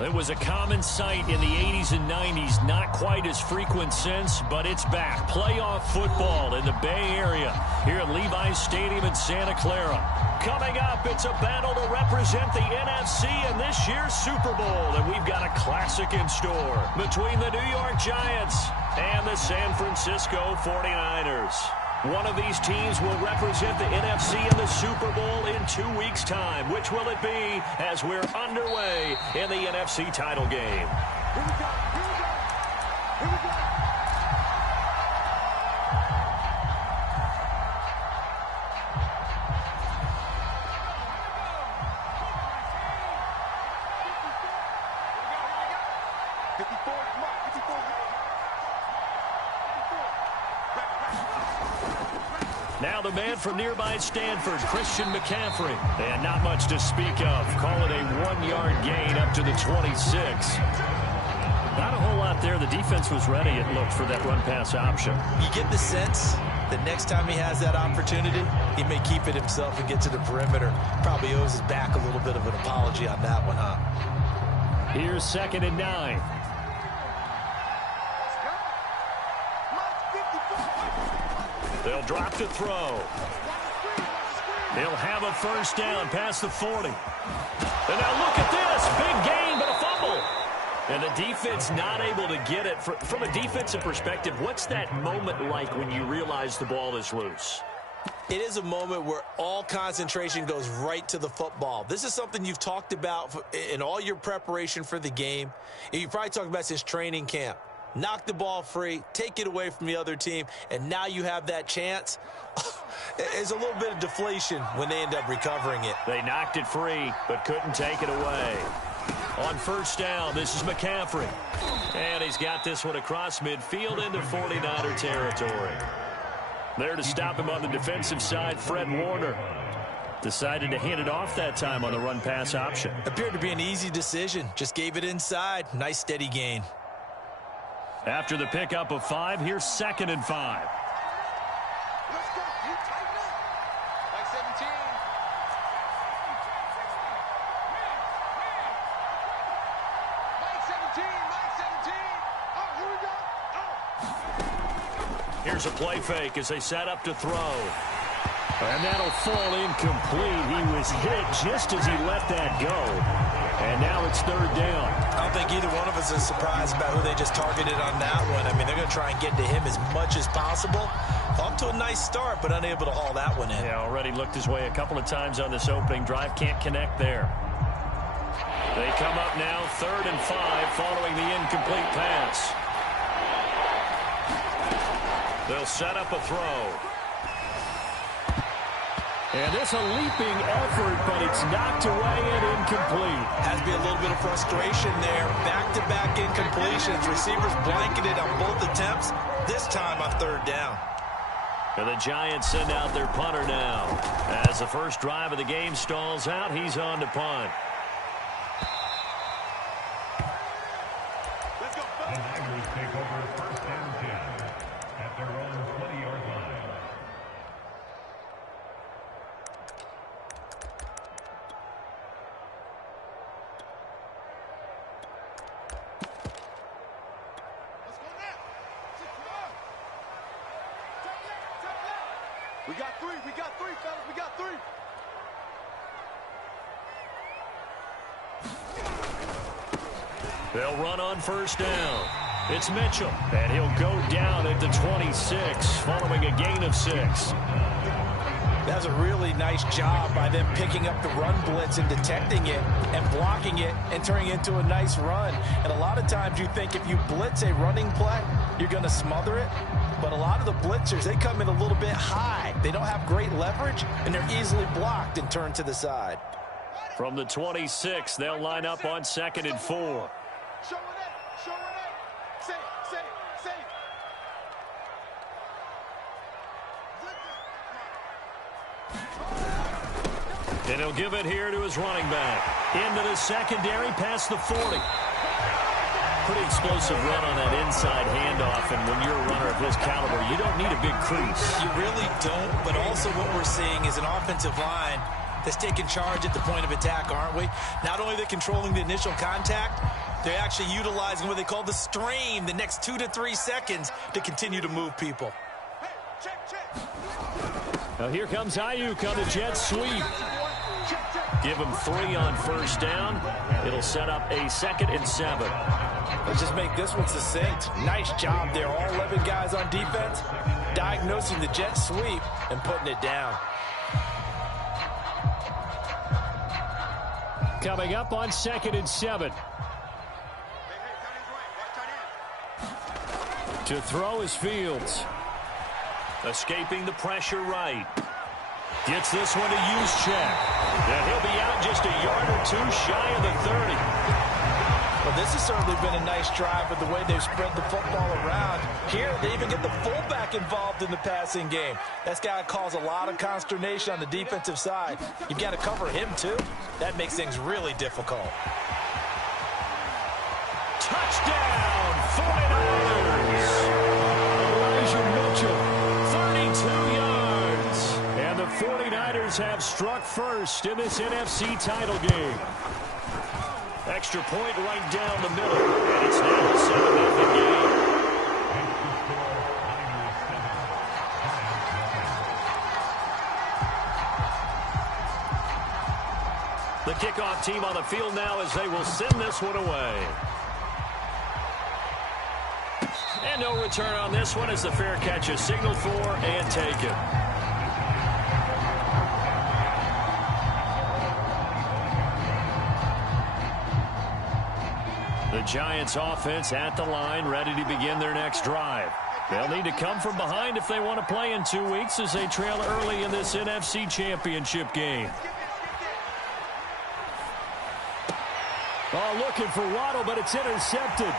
It was a common sight in the 80s and 90s. Not quite as frequent since, but it's back. Playoff football in the Bay Area here at Levi's Stadium in Santa Clara. Coming up, it's a battle to represent the NFC in this year's Super Bowl. And we've got a classic in store between the New York Giants and the San Francisco 49ers. One of these teams will represent the NFC in the Super Bowl in 2 weeks' time. Which will it be as we're underway in the NFC title game? Here we go. Here we go. Here we go. Now the man from nearby Stanford, Christian McCaffrey. And not much to speak of. Call it a 1-yard gain up to the 26. Not a whole lot there. The defense was ready, it looked, for that run-pass option. You get the sense that next time he has that opportunity, he may keep it himself and get to the perimeter. Probably owes his back a little bit of an apology on that one, huh? Here's 2nd and 9. They'll drop to throw. They'll have a first down past the 40. And now look at this. Big gain, but a fumble. And the defense not able to get it. From a defensive perspective, what's that moment like when you realize the ball is loose? It is a moment where all concentration goes right to the football. This is something you've talked about in all your preparation for the game. And you probably talked about since training camp. Knock the ball free, take it away from the other team, and now you have that chance. There's a little bit of deflation when they end up recovering it. They knocked it free, but couldn't take it away. On first down, this is McCaffrey. And he's got this one across midfield into 49er territory. There to stop him on the defensive side, Fred Warner. Decided to hand it off that time on the run-pass option. Appeared to be an easy decision. Just gave it inside. Nice steady gain. After the pickup of 5, here's 2nd and 5. Let's go. You tighten up. Like 17. Mike 17. Mike 17. Oh, here we go. Oh. Here's a play fake as they set up to throw. And that'll fall incomplete. He was hit just as he let that go. And now it's 3rd down. I don't think either one of us is surprised about who they just targeted on that one. I mean, they're going to try and get to him as much as possible. Off to a nice start, but unable to haul that one in. Yeah, already looked his way a couple of times on this opening drive. Can't connect there. They come up now 3rd and 5 following the incomplete pass. They'll set up a throw. And this a leaping effort, but it's knocked away and incomplete. Has to be a little bit of frustration there. Back-to-back incompletions. Receivers blanketed on both attempts, this time on 3rd down. And the Giants send out their punter now. As the first drive of the game stalls out, he's on to punt. Let's go. The Niners take over 1st and 10 at their own 20-yard line. We got 3. We got 3, fellas. We got 3. They'll run on first down. It's Mitchell, and he'll go down at the 26 following a gain of 6. That's a really nice job by them picking up the run blitz and detecting it and blocking it and turning it into a nice run. And a lot of times you think if you blitz a running play, you're going to smother it. But a lot of the blitzers, they come in a little bit high. They don't have great leverage, and they're easily blocked and turned to the side. From the 26, they'll line up on 2nd and 4. Show it. Show it. Say it. And he'll give it here to his running back. Into the secondary, past the 40. Pretty explosive run on that inside handoff, and when you're a runner of his caliber, you don't need a big crease. You really don't, but also what we're seeing is an offensive line that's taking charge at the point of attack, aren't we? Not only are they controlling the initial contact, they're actually utilizing what they call the strain, the next 2 to 3 seconds, to continue to move people. Now here comes Ayuk on the jet sweep. Give him 3 on first down. It'll set up a 2nd and 7. Let's just make this one succinct. Nice job there. All 11 guys on defense diagnosing the jet sweep and putting it down. Coming up on 2nd and 7. To throw is Fields. Escaping the pressure right. Gets this one to Juszczyk. And he'll be out just a yard or 2 shy of the 30. Well, this has certainly been a nice drive with the way they've spread the football around. Here, they even get the fullback involved in the passing game. That's got to cause a lot of consternation on the defensive side. You've got to cover him, too. That makes things really difficult. Touchdown, 49ers! Elijah Mitchell, 32 yards. And the 49ers have struck first in this NFC title game. Extra point right down the middle. And it's now a 7-0 game. The kickoff team on the field now as they will send this one away. And no return on this one as the fair catch is signaled for and taken. The Giants offense at the line, ready to begin their next drive. They'll need to come from behind if they want to play in 2 weeks as they trail early in this NFC Championship game. Oh, looking for Waddle, but it's intercepted.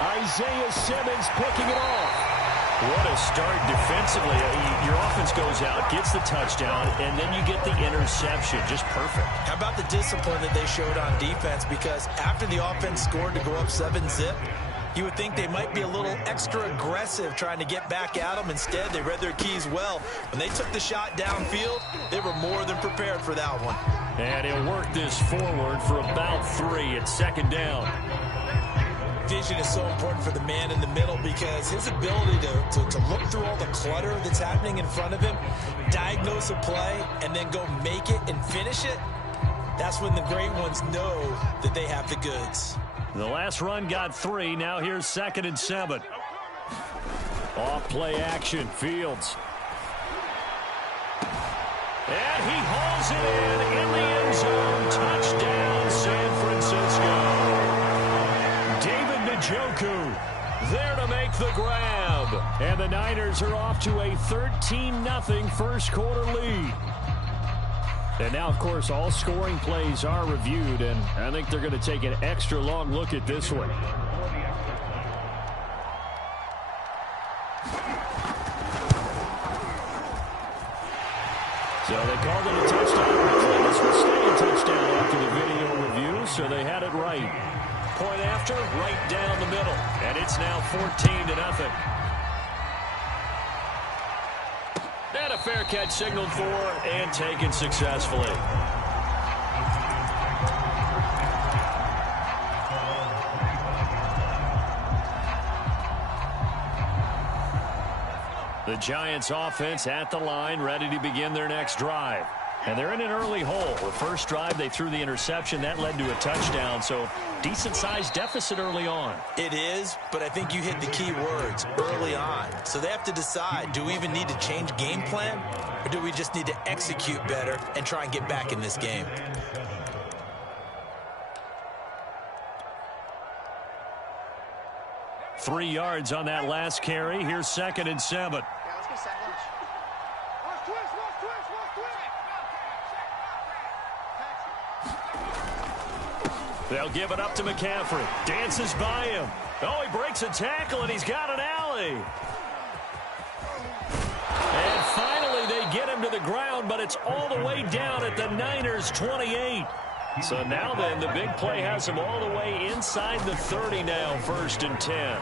Isaiah Simmons picking it off. What a start defensively. Your offense goes out, gets the touchdown, and then you get the interception. Just perfect. How about the discipline that they showed on defense? Because after the offense scored to go up 7-zip, you would think they might be a little extra aggressive trying to get back at them. Instead, they read their keys well. When they took the shot downfield, they were more than prepared for that one. And he'll work this forward for about 3 at 2nd down. Vision is so important for the man in the middle because his ability to look through all the clutter that's happening in front of him, diagnose a play, and then go make it and finish it, that's when the great ones know that they have the goods. The last run got 3. Now here's 2nd and 7. Off play action. Fields. And he hauls it in the end zone. Touchdown, San Francisco. Njoku there to make the grab. And the Niners are off to a 13-0 first quarter lead. And now, of course, all scoring plays are reviewed, and I think they're going to take an extra long look at this one. So they called it a touchdown. Hopefully this will stay a touchdown after the video review, so they had it right. Point after, right down the middle. And it's now 14-0. And a fair catch signaled for and taken successfully. The Giants offense at the line, ready to begin their next drive. And they're in an early hole. The first drive, they threw the interception. That led to a touchdown, so decent-sized deficit early on. It is, but I think you hit the key words, early on. So they have to decide, do we even need to change game plan, or do we just need to execute better and try and get back in this game? Three yards on that last carry. Here's 2nd and 7. They'll give it up to McCaffrey. Dances by him. Oh, he breaks a tackle, and he's got an alley. And finally, they get him to the ground, but it's all the way down at the Niners' 28. So now then, the big play has him all the way inside the 30 now, 1st and 10.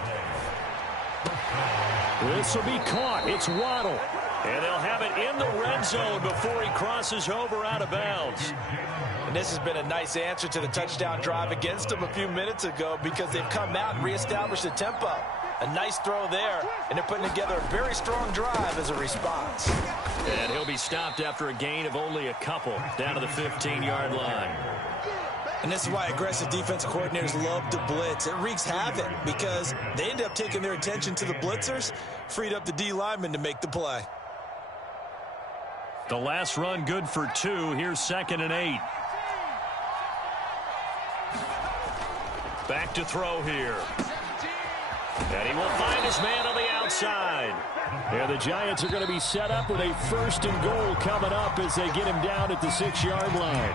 This will be caught. It's Waddle. And they'll have it in the red zone before he crosses over out of bounds. And this has been a nice answer to the touchdown drive against them a few minutes ago because they've come out and reestablished the tempo. A nice throw there, and they're putting together a very strong drive as a response. And he'll be stopped after a gain of only a couple down to the 15-yard line. And this is why aggressive defensive coordinators love to blitz. It wreaks havoc because they end up taking their attention to the blitzers, freed up the D lineman to make the play. The last run good for 2. Here's 2nd and 8. Back to throw here. And he will find his man on the outside. And the Giants are going to be set up with a 1st and goal coming up as they get him down at the 6-yard line.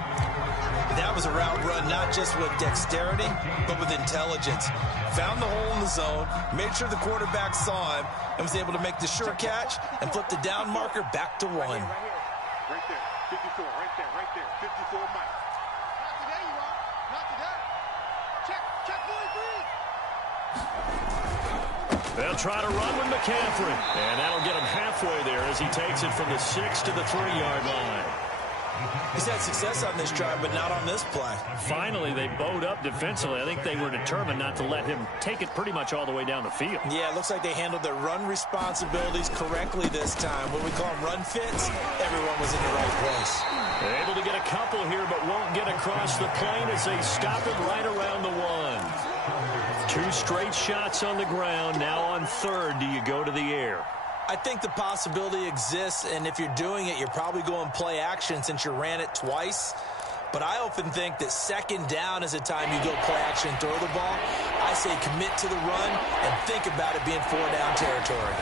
That was a route run not just with dexterity, but with intelligence. Found the hole in the zone, made sure the quarterback saw him, and was able to make the sure catch and flip the down marker back to 1. Right there, 54, right there, 54 Mike. Not today, you are. Not today. Check 43. They'll try to run with McCaffrey. And that'll get him halfway there as he takes it from the 6 to the 3-yard line. He's had success on this drive, but not on this play. Finally, they bowed up defensively. I think they were determined not to let him take it pretty much all the way down the field. Yeah, it looks like they handled their run responsibilities correctly this time. What we call them run fits, everyone was in the right place. They're able to get a couple here, but won't get across the plane as they stop it right around the 1. 2 straight shots on the ground. Now on 3rd, do you go to the air? I think the possibility exists, and if you're doing it, you're probably going play action since you ran it twice. But I often think that 2nd down is a time you go play action and throw the ball. I say commit to the run and think about it being 4-down territory.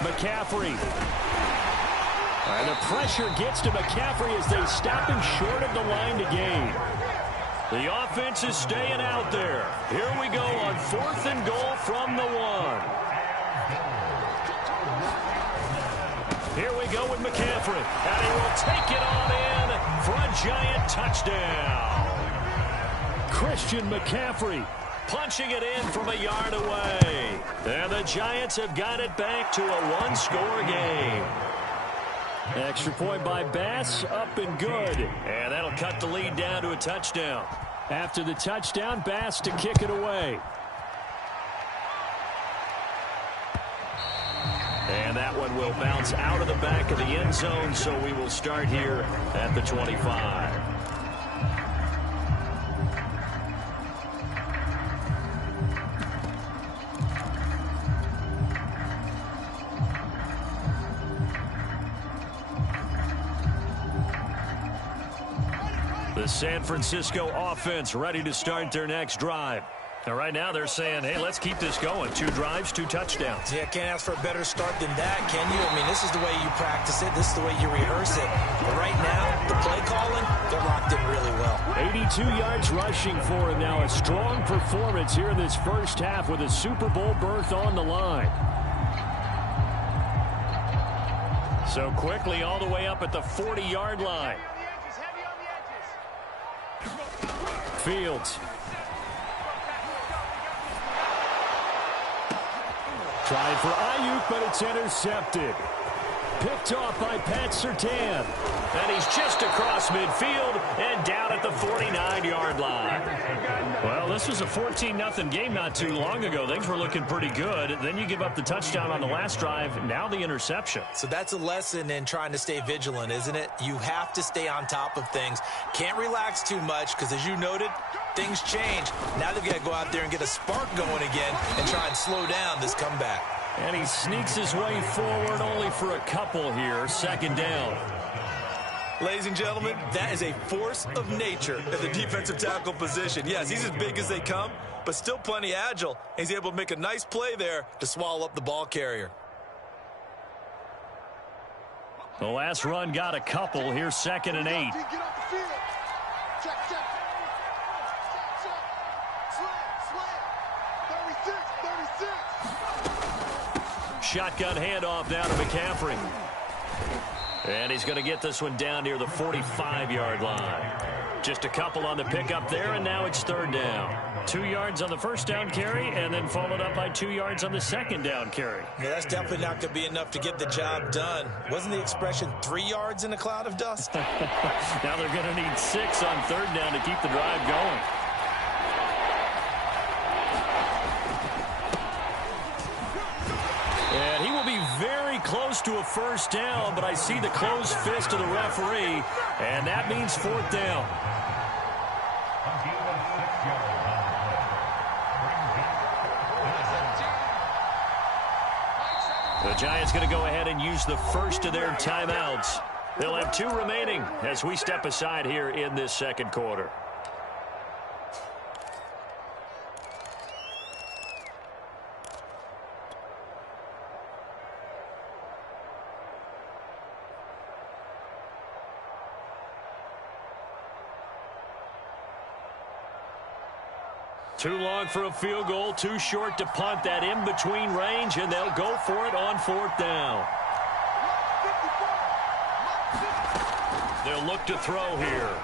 McCaffrey. And the pressure gets to McCaffrey as they stop him short of the line to gain. The offense is staying out there. Here we go on 4th and goal from the 1. Here we go with McCaffrey, and he will take it on in for a Giant touchdown. Christian McCaffrey punching it in from a yard away. And the Giants have got it back to a 1-score game. Extra point by Bass, up and good. And that'll cut the lead down to a touchdown. After the touchdown, Bass to kick it away. And that one will bounce out of the back of the end zone, so we will start here at the 25. The San Francisco offense ready to start their next drive. Now, right now, they're saying, hey, let's keep this going. 2 drives, 2 touchdowns. Yeah, can't ask for a better start than that, can you? I mean, this is the way you practice it. This is the way you rehearse it. But right now, the play calling, they're locked in really well. 82 yards rushing for him now. A strong performance here in this first half with a Super Bowl berth on the line. So quickly all the way up at the 40-yard line. Fields. Trying for Ayuk, but it's intercepted. Picked off by Pat Surtain. And he's just across midfield and down at the 49-yard line. Well, this was a 14-0 game not too long ago. Things were looking pretty good. Then you give up the touchdown on the last drive. Now the interception. So that's a lesson in trying to stay vigilant, isn't it? You have to stay on top of things. Can't relax too much because, as you noted, things change. Now they've got to go out there and get a spark going again and try and slow down this comeback. And he sneaks his way forward only for a couple here. 2nd down. Ladies and gentlemen, that is a force of nature at the defensive tackle position. Yes, he's as big as they come, but still plenty agile. He's able to make a nice play there to swallow up the ball carrier. The last run got a couple. Here's 2nd and 8. Get off the field. Check. Slam. 36. Shotgun handoff now to McCaffrey. And he's going to get this one down near the 45-yard line. Just a couple on the pickup there, and now it's third down. 2 yards on the first down carry, and then followed up by 2 yards on the second down carry. Yeah, that's definitely not going to be enough to get the job done. Wasn't the expression 3 yards in a cloud of dust? Now they're going to need 6 on third down to keep the drive going. And he will be very close to a first down, but I see the closed fist of the referee, and that means fourth down. The Giants going to go ahead and use the first of their timeouts. They'll have 2 remaining as we step aside here in this second quarter. Too long for a field goal, too short to punt. That in-between range, and they'll go for it on fourth down. They'll look to throw here.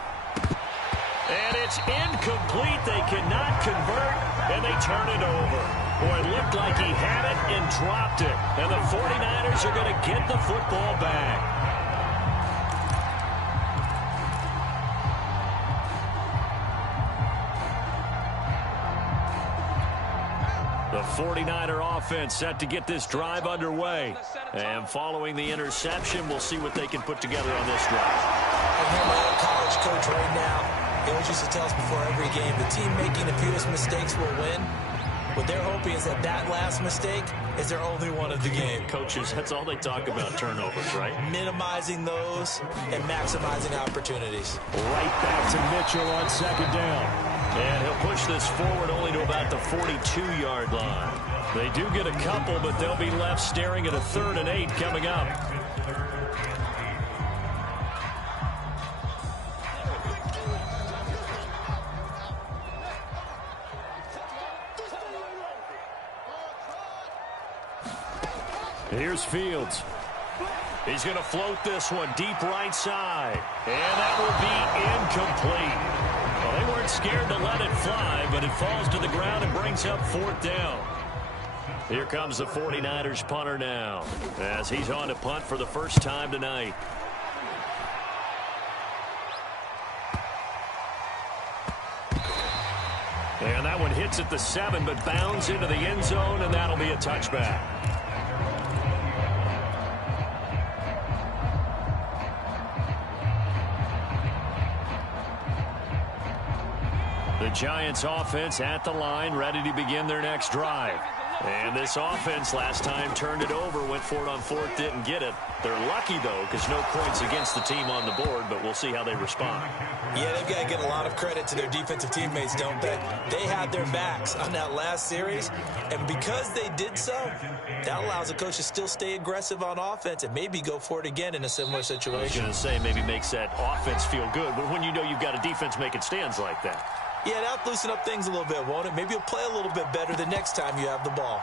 And it's incomplete. They cannot convert, and they turn it over. Boy, it looked like he had it and dropped it. And the 49ers are going to get the football back. The 49er offense set to get this drive underway. And following the interception, we'll see what they can put together on this drive. I hear my old college coach right now. He always used to tell us before every game, the team making the fewest mistakes will win. What they're hoping is that that last mistake is their only one of the game. Coaches, that's all they talk about, turnovers, right? Minimizing those and maximizing opportunities. Right back to Mitchell on second down. And he'll push this forward only to about the 42-yard line. They do get a couple, but they'll be left staring at a 3rd and 8 coming up. Here's Fields. He's going to float this one deep right side. And that will be incomplete. Well, they weren't scared to let it fly, but it falls to the ground and brings up fourth down. Here comes the 49ers punter now, as he's on to punt for the first time tonight. And that one hits at the 7, but bounds into the end zone, and that'll be a touchback. The Giants offense at the line, ready to begin their next drive. And this offense last time turned it over, went for it on fourth, didn't get it. They're lucky, though, because no points against the team on the board, but we'll see how they respond. Yeah, they've got to get a lot of credit to their defensive teammates, don't they? They had their backs on that last series, and because they did so, that allows the coach to still stay aggressive on offense and maybe go for it again in a similar situation. I was going to say maybe makes that offense feel good, but when you know you've got a defense making stands like that. Yeah, that'll loosen up things a little bit, won't it? Maybe you'll play a little bit better the next time you have the ball.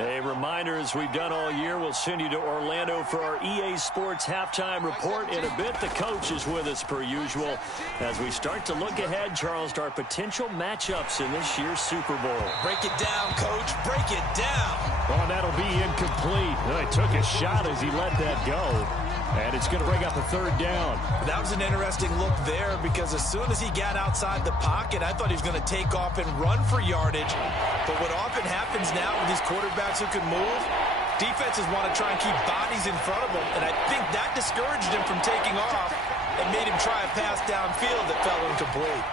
A reminder, as we've done all year, we'll send you to Orlando for our EA Sports halftime report. In a bit, the coach is with us per usual as we start to look ahead, Charles, to our potential matchups in this year's Super Bowl. Break it down, Coach. Break it down. Oh, that'll be incomplete. He took a shot as he let that go. And it's going to bring up a third down. That was an interesting look there because as soon as he got outside the pocket, I thought he was going to take off and run for yardage. But what often happens now with these quarterbacks who can move, defenses want to try and keep bodies in front of them. And I think that discouraged him from taking off and made him try a pass downfield that fell incomplete.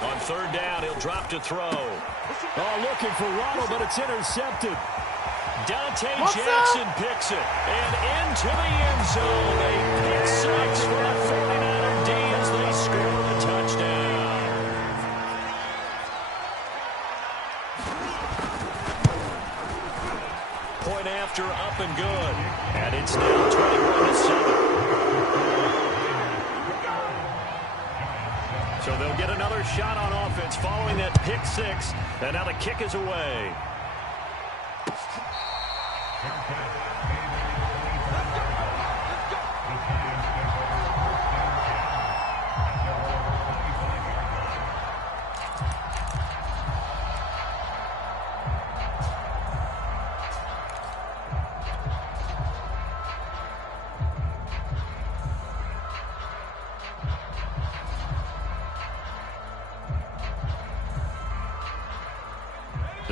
On third down, he'll drop to throw. Oh, looking for Waddle, but it's intercepted. Dante Jackson picks it, and into the end zone. A pick six for the 49er D as they score the touchdown. Point after, up and good. And it's now 21-7. So they'll get another shot on offense following that pick six, and now the kick is away.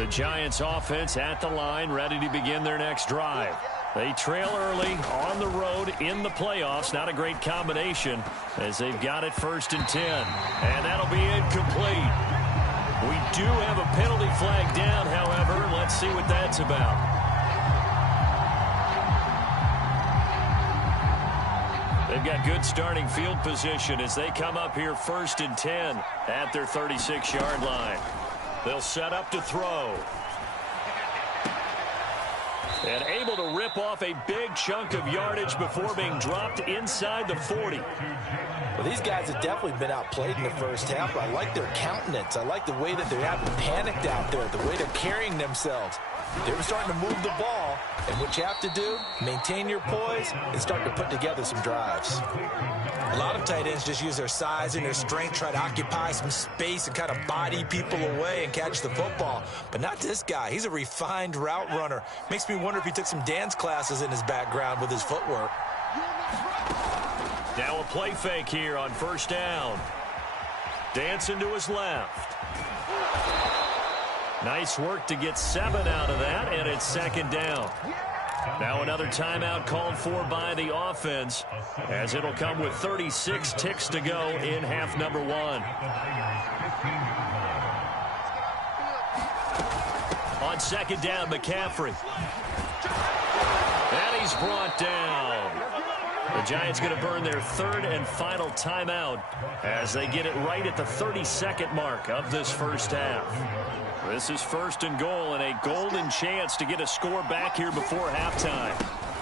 The Giants offense at the line, ready to begin their next drive. They trail early on the road in the playoffs. Not a great combination as they've got it 1st and 10. And that'll be incomplete. We do have a penalty flag down, however. Let's see what that's about. They've got good starting field position as they come up here 1st and 10 at their 36-yard line. They'll set up to throw. And able to rip off a big chunk of yardage before being dropped inside the 40. Well, these guys have definitely been outplayed in the first half. I like their countenance. I like the way that they're having panicked out there, the way they're carrying themselves. They're starting to move the ball, and what you have to do, maintain your poise and start to put together some drives. A lot of tight ends just use their size and their strength, try to occupy some space and kind of body people away and catch the football. But not this guy. He's a refined route runner. Makes me wonder if he took some dance classes in his background with his footwork. Now a play fake here on 1st down. Dancing to his left. Nice work to get 7 out of that, and it's 2nd down. Now another timeout called for by the offense, as it'll come with 36 ticks to go in half number 1. On 2nd down, McCaffrey. And he's brought down. The Giants going to burn their 3rd and final timeout as they get it right at the 32nd mark of this first half. This is 1st and goal and a golden chance to get a score back here before halftime.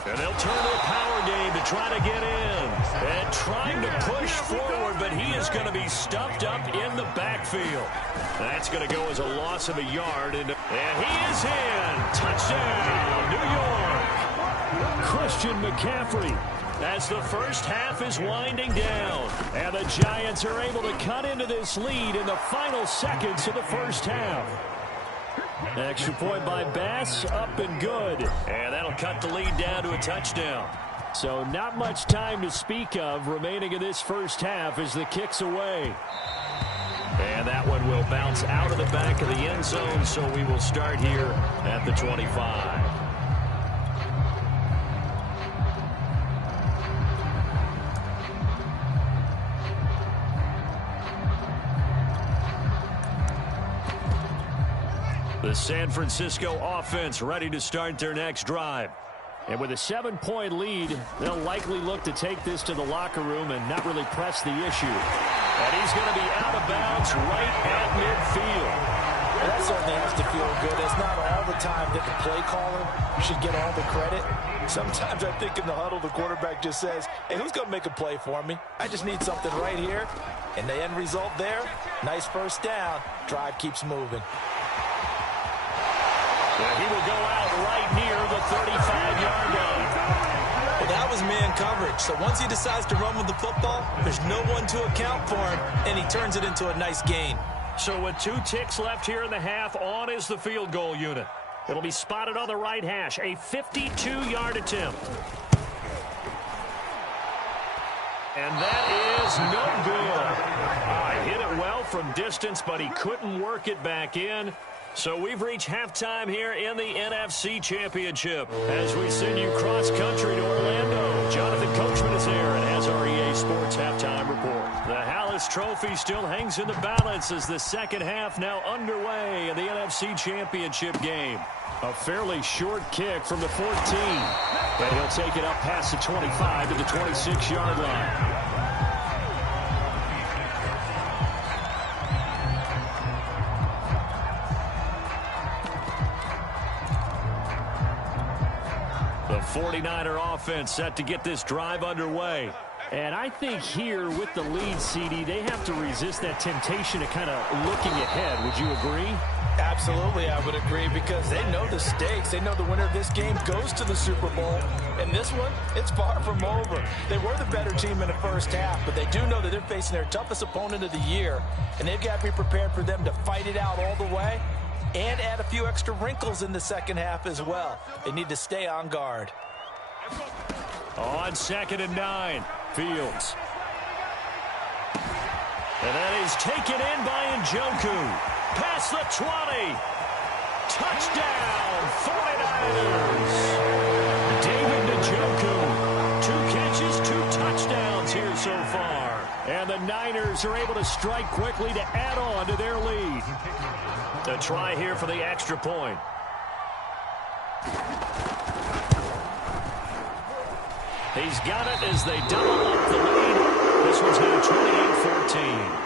And they'll turn to a power game to try to get in. And trying to push forward, but he is going to be stuffed up in the backfield. That's going to go as a loss of a yard. And he is in. Touchdown, New York. Christian McCaffrey. As the first half is winding down. And the Giants are able to cut into this lead in the final seconds of the first half. Extra point by Bass, up and good. And that'll cut the lead down to a touchdown. So not much time to speak of remaining in this first half as the kick's away. And that one will bounce out of the back of the end zone, so we will start here at the 25. The San Francisco offense ready to start their next drive. And with a 7-point lead, they'll likely look to take this to the locker room and not really press the issue. And he's going to be out of bounds right at midfield. Well, that certainly has to feel good. It's not all the time that the play caller should get all the credit. Sometimes I think in the huddle, the quarterback just says, hey, who's going to make a play for me? I just need something right here. And the end result there, nice first down. Drive keeps moving. He will go out right near the 35-yard line. Well, that was man coverage. So once he decides to run with the football, there's no one to account for him, and he turns it into a nice gain. So with 2 ticks left here in the half, on is the field goal unit. It'll be spotted on the right hash, a 52-yard attempt. And that is no good. Hit it well from distance, but he couldn't work it back in. So we've reached halftime here in the NFC Championship as we send you cross-country to Orlando. Jonathan Coachman is here and has our EA Sports Halftime Report. The Hallis Trophy still hangs in the balance as the second half now underway in the NFC Championship game. A fairly short kick from the 14. And he'll take it up past the 25 to the 26-yard line. The 49er offense set to get this drive underway. And I think here with the lead, CD, they have to resist that temptation to kind of looking ahead. Would you agree? Absolutely, I would agree, because they know the stakes. They know the winner of this game goes to the Super Bowl. And this one, it's far from over. They were the better team in the first half, but they do know that they're facing their toughest opponent of the year. And they've got to be prepared for them to fight it out all the way and add a few extra wrinkles in the second half as well. They need to stay on guard. On 2nd and 9, Fields. And that is taken in by Njoku. Past the 20. Touchdown, 49ers. David Njoku, 2 catches, 2 touchdowns here so far. And the Niners are able to strike quickly to add on to their lead. A try here for the extra point. He's got it as they double up the lead. This one's now 28-14.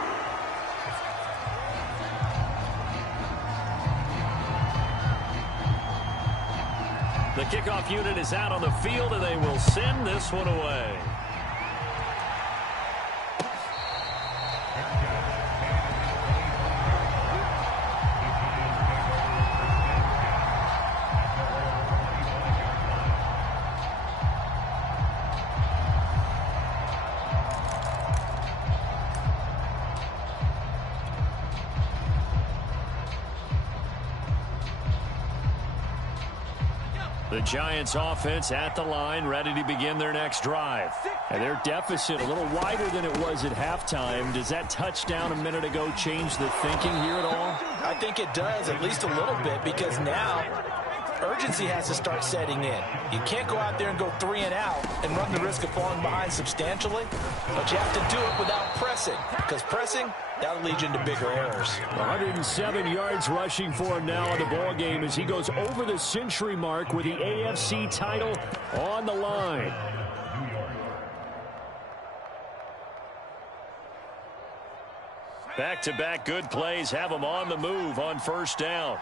The kickoff unit is out on the field, and they will send this one away. The Giants offense at the line, ready to begin their next drive. And their deficit a little wider than it was at halftime. Does that touchdown a minute ago change the thinking here at all? I think it does, at least a little bit, because now urgency has to start setting in. You can't go out there and go 3 and out and run the risk of falling behind substantially, but you have to do it without pressing, because pressing, that'll lead you into bigger errors. 107 yards rushing for him now in the ball game as he goes over the century mark with the AFC title on the line. Back-to-back good plays have him on the move on first down.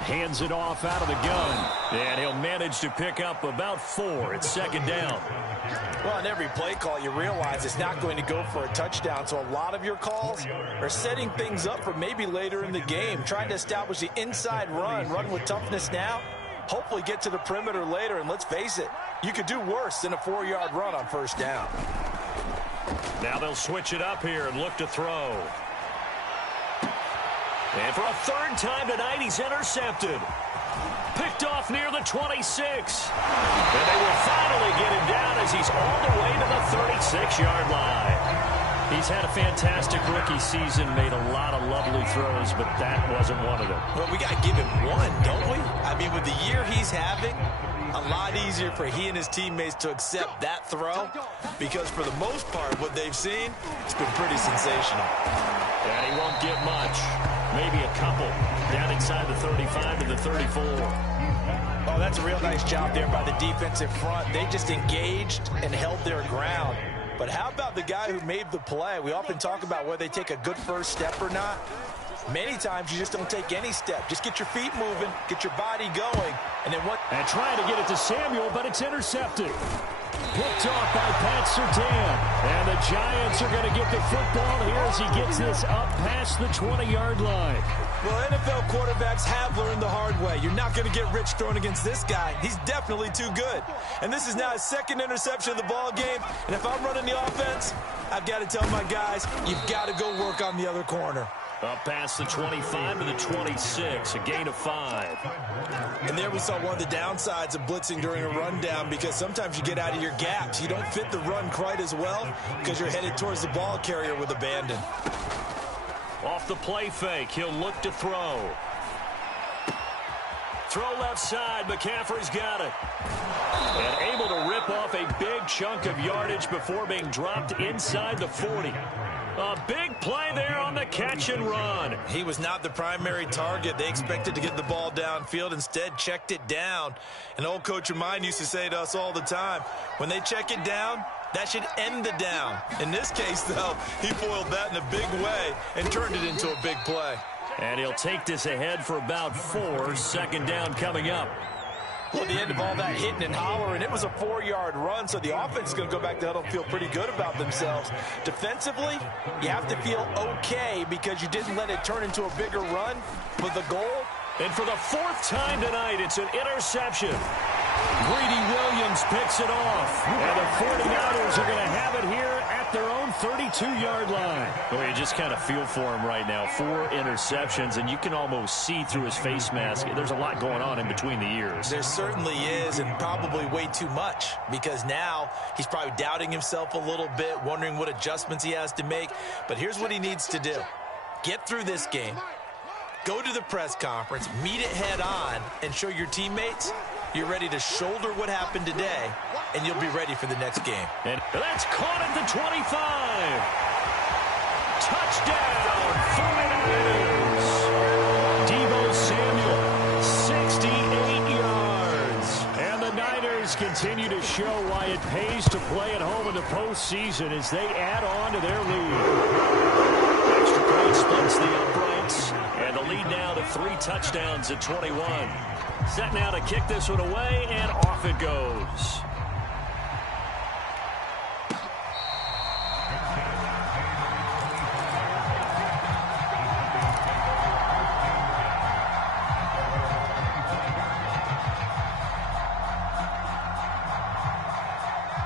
Hands it off out of the gun. And he'll manage to pick up about 4. It's second down. Well, on every play call, you realize it's not going to go for a touchdown. So a lot of your calls are setting things up for maybe later in the game, trying to establish the inside run with toughness now, hopefully get to the perimeter later. And let's face it, you could do worse than a 4-yard run on first down. Now they'll switch it up here and look to throw. And for a 3rd time tonight, he's intercepted. Picked off near the 26. And they will finally get him down as he's all the way to the 36-yard line. He's had a fantastic rookie season, made a lot of lovely throws, but that wasn't one of them. Well, we got to give him one, don't we? I mean, with the year he's having, a lot easier for he and his teammates to accept that throw, because for the most part, what they've seen, it's been pretty sensational. And he won't get much. Maybe a couple. Down inside the 35 to the 34. Oh, that's a real nice job there by the defensive front. They just engaged and held their ground. But how about the guy who made the play? We often talk about whether they take a good first step or not. Many times you just don't take any step. Just get your feet moving, get your body going, and then what? And trying to get it to Samuel, but it's intercepted. Picked off by Pat Surtain. And the Giants are going to get the football here as he gets this up past the 20-yard line. Well, NFL quarterbacks have learned the hard way. You're not going to get rich throwing against this guy. He's definitely too good. And this is now his 2nd interception of the ball game. And if I'm running the offense, I've got to tell my guys, you've got to go work on the other corner. Up past the 25 to the 26, a gain of 5. And there we saw one of the downsides of blitzing during a rundown, because sometimes you get out of your gaps. You don't fit the run quite as well because you're headed towards the ball carrier with abandon. Off the play fake, he'll look to throw. Throw left side, McCaffrey's got it. And able to rip off a big chunk of yardage before being dropped inside the 40. A big play there on the catch and run. He was not the primary target. They expected to get the ball downfield. Instead, checked it down. An old coach of mine used to say to us all the time, when they check it down, that should end the down. In this case, though, he foiled that in a big way and turned it into a big play. And he'll take this ahead for about 4. Second down coming up. Well, at the end of all that hitting and hollering, it was a 4-yard run, so the offense is going to go back to huddle and feel pretty good about themselves. Defensively, you have to feel okay because you didn't let it turn into a bigger run. But the goal, and for the 4th time tonight, it's an interception. Greedy Williams picks it off. And the 49ers are going to have it here at their own 32-yard line. Well, you just kind of feel for him right now. 4 interceptions, and you can almost see through his face mask. There's a lot going on in between the ears. There certainly is, and probably way too much, because now he's probably doubting himself a little bit, wondering what adjustments he has to make. But here's what he needs to do. Get through this game, go to the press conference, meet it head on, and show your teammates you're ready to shoulder what happened today, and you'll be ready for the next game. And that's caught at the 25. Touchdown, 49ers. Deebo Samuel, 68 yards. And the Niners continue to show why it pays to play at home in the postseason as they add on to their lead. Extra point splits the uprights, and the lead now to 3 touchdowns at 21. Set now to kick this one away, and off it goes.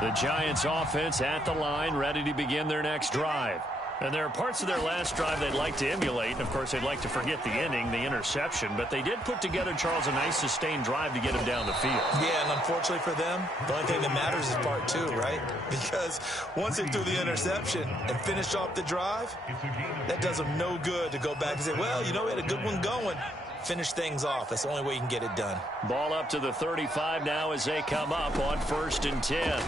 The Giants offense at the line, ready to begin their next drive. And there are parts of their last drive they'd like to emulate. Of course, they'd like to forget the ending, the interception. But they did put together, Charles, a nice sustained drive to get him down the field. Yeah, and unfortunately for them, the only thing that matters is part 2, right? Because once they threw the interception and finished off the drive, that does them no good to go back and say, well, you know, we had a good one going. Finish things off. That's the only way you can get it done. Ball up to the 35 now as they come up on 1st and 10.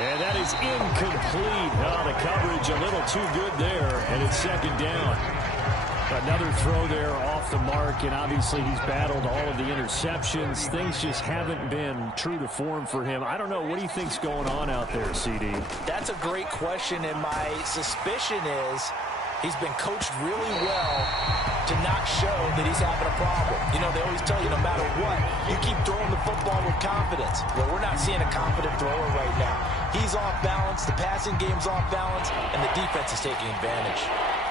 And that is incomplete. Oh, the coverage a little too good there, and it's 2nd down. Another throw there off the mark, and obviously he's battled all of the interceptions. Things just haven't been true to form for him. I don't know. What do you think's going on out there, CD? That's a great question, and my suspicion is he's been coached really well to not show that he's having a problem. You know, they always tell you no matter what, you keep throwing the football with confidence. Well, we're not seeing a confident thrower right now. He's off balance, the passing game's off balance, and the defense is taking advantage.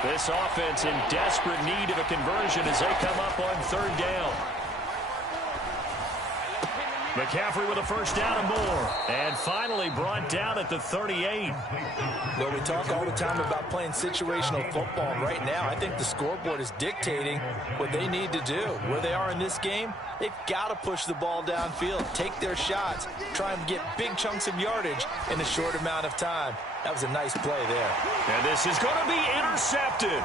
This offense in desperate need of a conversion as they come up on 3rd down. McCaffrey with a 1st down and more. And finally brought down at the 38. Well, we talk all the time about playing situational football. And right now, I think the scoreboard is dictating what they need to do. Where they are in this game, they've got to push the ball downfield, take their shots, try and get big chunks of yardage in a short amount of time. That was a nice play there. And this is going to be intercepted.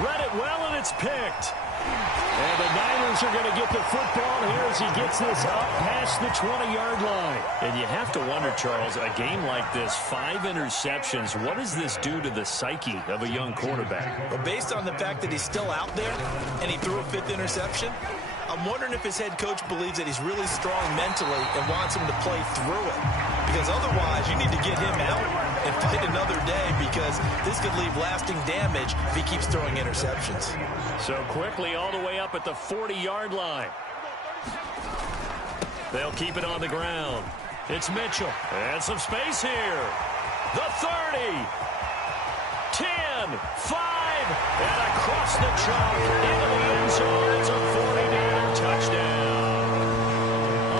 Read it well, and it's picked. And the Niners are going to get the football here as he gets this up past the 20-yard line. And you have to wonder, Charles, a game like this, 5 interceptions, what does this do to the psyche of a young quarterback? Well, based on the fact that he's still out there and he threw a 5th interception, I'm wondering if his head coach believes that he's really strong mentally and wants him to play through it. Because otherwise, you need to get him out and fight another day, because this could leave lasting damage if he keeps throwing interceptions. So quickly all the way up at the 40-yard line. They'll keep it on the ground. It's Mitchell. And some space here. The 30. 10. 5. And across the chalk into the end zone. It's a 49er touchdown.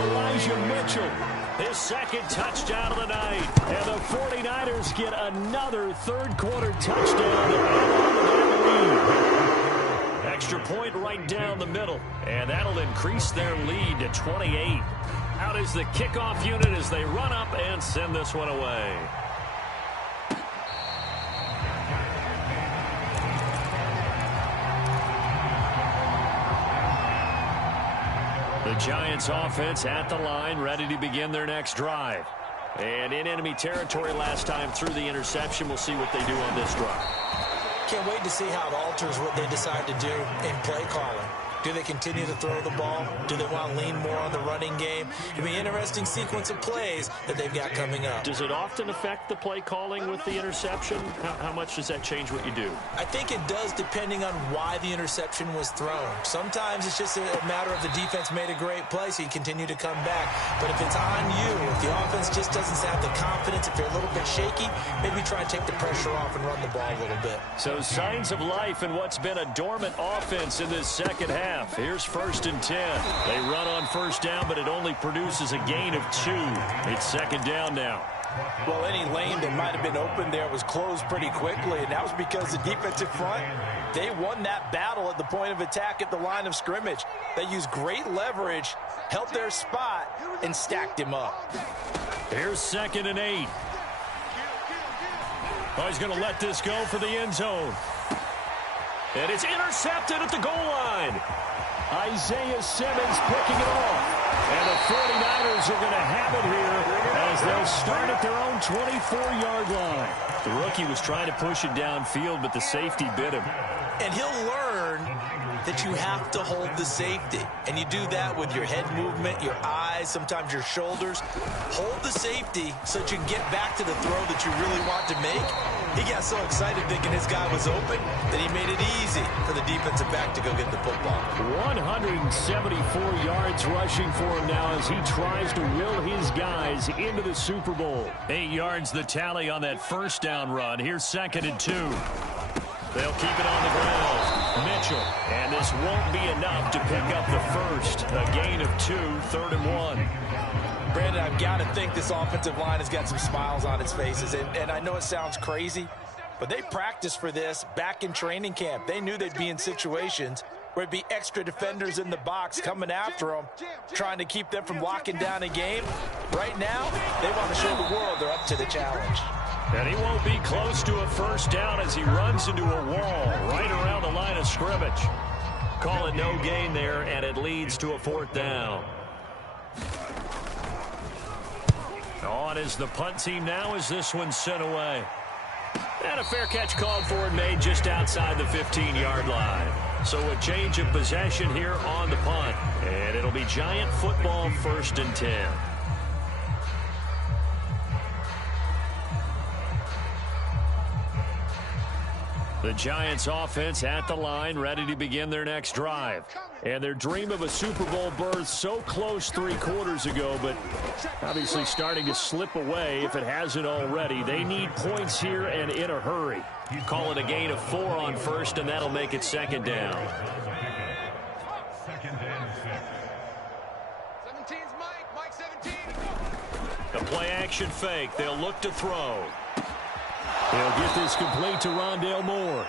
Elijah Mitchell, his 2nd touchdown of the night. And the 49ers get another 3rd quarter touchdown to add on to their lead. Extra point right down the middle. And that'll increase their lead to 28. Out is the kickoff unit as they run up and send this one away. The Giants offense at the line, ready to begin their next drive. And in enemy territory last time through the interception. We'll see what they do on this drive. Can't wait to see how it alters what they decide to do in play calling. Do they continue to throw the ball? Do they want to lean more on the running game? It'll be an interesting sequence of plays that they've got coming up. Does it often affect the play calling with the interception? How much does that change what you do? I think it does, depending on why the interception was thrown. Sometimes it's just a matter of the defense made a great play, so you continue to come back. But if it's on you, if the offense just doesn't have the confidence, if they're a little bit shaky, maybe try and take the pressure off and run the ball a little bit. So signs of life in what's been a dormant offense in this second half. Here's 1st and 10. They run on first down, but it only produces a gain of 2. It's second down now. Well, any lane that might have been open there was closed pretty quickly, and that was because the defensive front, they won that battle at the point of attack at the line of scrimmage. They used great leverage, held their spot, and stacked him up. Here's 2nd and 8. Oh, he's going to let this go for the end zone. And it's intercepted at the goal line. Isaiah Simmons picking it off. And the 49ers are going to have it here as they'll start at their own 24-yard line. The rookie was trying to push it downfield, but the safety bit him. And he'll learn that you have to hold the safety. And you do that with your head movement, your eyes, sometimes your shoulders. Hold the safety so that you can get back to the throw that you really want to make. He got so excited thinking his guy was open that he made it easy for the defensive back to go get the football. 174 yards rushing for him now as he tries to will his guys into the Super Bowl. 8 yards the tally on that first down run. Here's 2nd and 2. They'll keep it on the ground. Mitchell. And this won't be enough to pick up the first. A gain of 2, 3rd and 1. Brandon, I've got to think this offensive line has got some smiles on its faces. And I know it sounds crazy, but they practiced for this back in training camp. They knew they'd be in situations where it'd be extra defenders in the box coming after them, trying to keep them from locking down a game. Right now, they want to show the world they're up to the challenge. And he won't be close to a first down as he runs into a wall right around the line of scrimmage. Call it no gain there, and it leads to a 4th down. On is the punt team now as this one's sent away. And a fair catch called for and made just outside the 15-yard line. So a change of possession here on the punt. And it'll be Giant football 1st and 10. The Giants offense at the line, ready to begin their next drive. And their dream of a Super Bowl berth so close 3 quarters ago, but obviously starting to slip away if it hasn't already. They need points here and in a hurry. Call it a gain of 4 on first, and that'll make it 2nd down. 2nd and 6. 17's Mike 17. A play-action fake. They'll look to throw. They'll get this complete to Rondale Moore.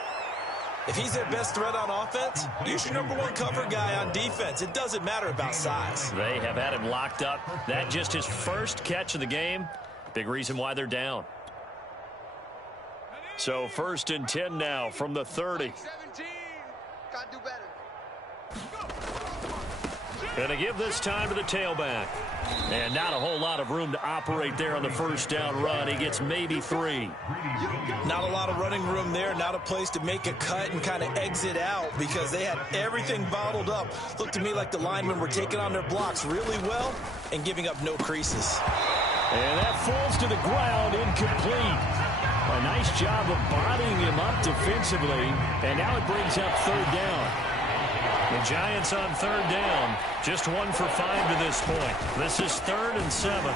If he's their best threat on offense, use your #1 cover guy on defense. It doesn't matter about size. They have had him locked up. That just his first catch of the game. Big reason why they're down. So 1st and 10 now from the 30. 17. Got to do better. Gonna give this time to the tailback. And not a whole lot of room to operate there on the first down run. He gets maybe 3. Not a lot of running room there. Not a place to make a cut and kind of exit out because they had everything bottled up. Looked to me like the linemen were taking on their blocks really well and giving up no creases. And that falls to the ground, incomplete. A nice job of bodying him up defensively. And now it brings up 3rd down. The Giants on 3rd down. Just 1 for 5 to this point. This is 3rd and 7.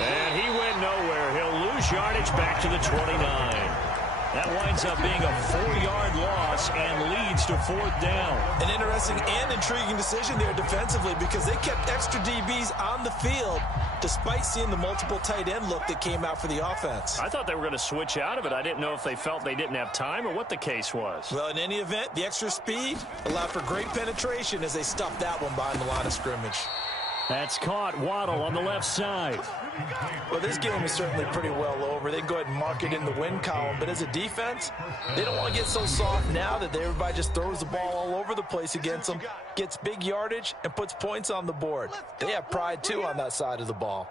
And he went nowhere. He'll lose yardage back to the 29. That winds up being a 4-yard loss and leads to 4th down. An interesting and intriguing decision there defensively because they kept extra DBs on the field despite seeing the multiple tight end look that came out for the offense. I thought they were going to switch out of it. I didn't know if they felt they didn't have time or what the case was. Well, in any event, the extra speed allowed for great penetration as they stuffed that one behind the line of scrimmage. That's caught. Waddle on the left side. Well, this game is certainly pretty well over. They can go ahead and mark it in the win column. But as a defense, they don't want to get so soft now that everybody just throws the ball all over the place against them, gets big yardage, and puts points on the board. They have pride, too, on that side of the ball.